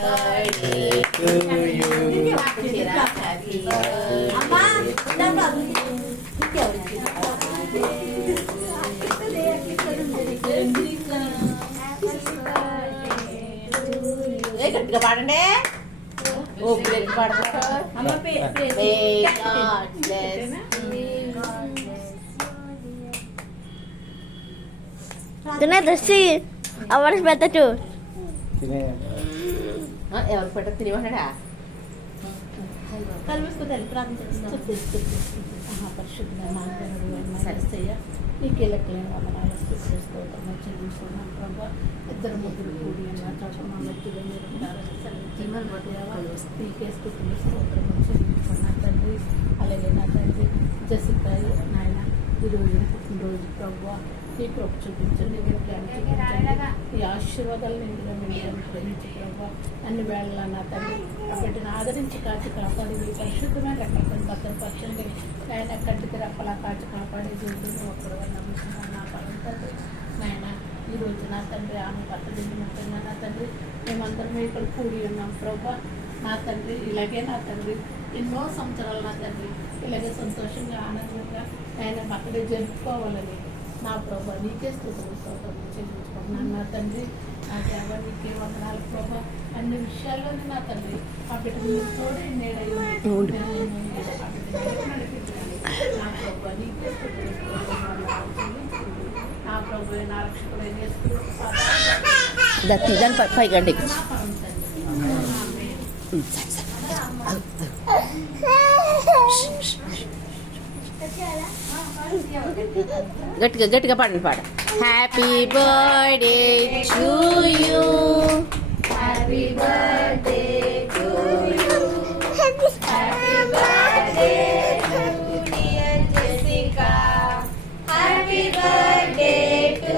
birthday to you. Happy గట్టిగా పాడండి. ఓ పిల్లలు పాడతారు. తినేదొచ్చి అవర్ పెట్టు ఎవరు పెట్ట తినేవాడా కలుపుకుంటారు ప్రార్థన పరిశుద్ధ నీకు ఎలక్లేని వందనాలు స్తోత్రం చెల్లిస్తున్నాం ప్రభా. ఇద్దరు ముగ్గురు కూడి మా మధ్యలో మీరు నీకేసుకుంటున్న స్తోత్రం చెల్లించుకున్నా తండ్రి. అలాగే నా తండ్రి జసిక నాయన ఈరోజు పుట్టినరోజు ప్రభు నీ కృప చూపించండి, మీ ప్రేమ చూపించండి, ఈ ఆశీర్వాదాలు నిండుగా మీరు అనుగ్రహించి ప్రభు. అన్ని వేళలా నా తండ్రి ఆ బిడ్డను ఆదరించి కాచి కాపాడి మీ పరిశుద్ధమైన రకరకాల భద్రపరచండి. ఆయన కంటికి రెప్పలా కాచి కాపాడే దేవుడిని ఒక్కడు నమ్ముతున్నాను నా పరం తండ్రి. నాయన ఈరోజు నా తండ్రి ఆమె పట్టదిండి ముఖ్యంగా నా తండ్రి మేమందరం ఇక్కడ కూడి ఉన్నాం ప్రభు. నా తండ్రి ఇలాగే నా తండ్రి ఎన్నో సంవత్సరాలు నా తండ్రి ఇలాగే సంతోషంగా ఆనందంగా ఆయన బర్త్డే జరుపుకోవాలని నా ప్రభు నీకే స్తోత్రం చెల్లించుకుంటున్నాను నా తండ్రి. నా దేవ నీకే వందనాలు ప్రభు. అన్ని విషయాల్లోనే నా తండ్రి ఆ బిడ్డ మీరు తోడే నేడయ్యి నా ప్రభు నీకే నా ప్రభు నా రక్షకుడైన దాని పైకండి. గట్టిగా గట్టిగా పాడండి పాడ. Happy birthday to you. Happy birthday to you. Happy birthday to dear Jessica. Happy birthday to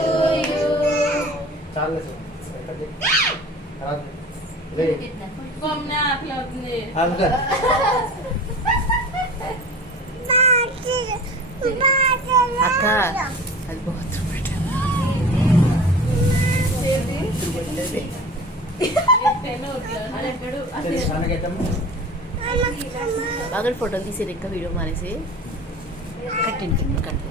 you. అట్లా అవుతుంది. అక్క అది బాత్రూమ్ బాగా ఫోటోలు తీసేది ఇంకా వీడియో మానేసి కట్టండి కట్టండి.